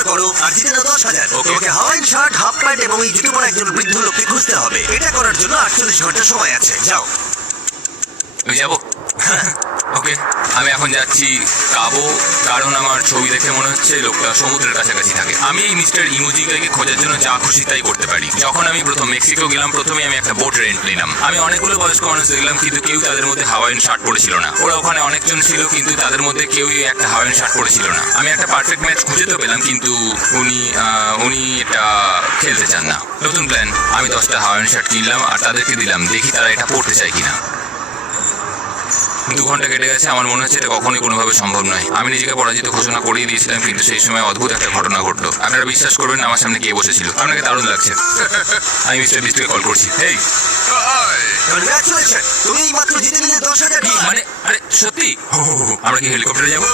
বার করো আর জিতে নাও 10,000। তোমাকে হাওয়াইন শার্ট, হাফ প্যান্ট এবং এই জুতো পরা একজন বৃদ্ধ লোককে খুঁজতে হবে। এটা করার জন্য 48 ঘন্টা সময় আছে। যাও। আমি যাবো। ওকে, আমি এখন যাচ্ছি কাবো, কারণ আমার ছবি দেখে মনে হচ্ছে লোকটা সমুদ্রের কাছাকাছি থাকে। আমি এই মিস্টার ইমোজিকাকে খোঁজার জন্য যা খুশি তাই করতে পারি। যখন আমি প্রথম মেক্সিকো গেলাম, প্রথমে আমি একটা বোট রেন্ট নিলাম। আমি অনেকগুলো বয়স্ক মানুষ দেখলাম, কিন্তু কেউ তাদের মধ্যে হাওয়াইন শার্ট পরেছিল না। ওরা ওখানে অনেকজন ছিল, কিন্তু তাদের মধ্যে কেউই একটা হাওয়াইন শার্ট পরেছিল না। আমি একটা পারফেক্ট ম্যাচ খুঁজে তো পেলাম, কিন্তু উনি এটা খেলতে চান না। নতুন প্ল্যান, আমি 10টা হাওয়াইন শার্ট কিনলাম আর তাদেরকে দিলাম, দেখি তারা এটা পড়তে চায় কিনা। 2 ঘন্টা কেটে গেছে, আমার মনে হচ্ছে এটা কখনোই কোনোভাবে সম্ভব নয়। আমি নিজেকে পরাজিত ঘোষণা করিয়ে দিয়েছিলাম, কিন্তু সেই সময় অদ্ভুত একটা ঘটনা ঘটলো। আপনারা বিশ্বাস করবেন না, আমার সামনে কে বসেছিল। আপনাকে দারুণ লাগছে। আমি মিস্টার বিস্টকে কল করছি। হেই, কনগ্রাচুলেশন, তুমি মাত্র জিতে নিলে 10,000। মানে আরে সত্যি? আমরা কি হেলিকপ্টারে যাবো?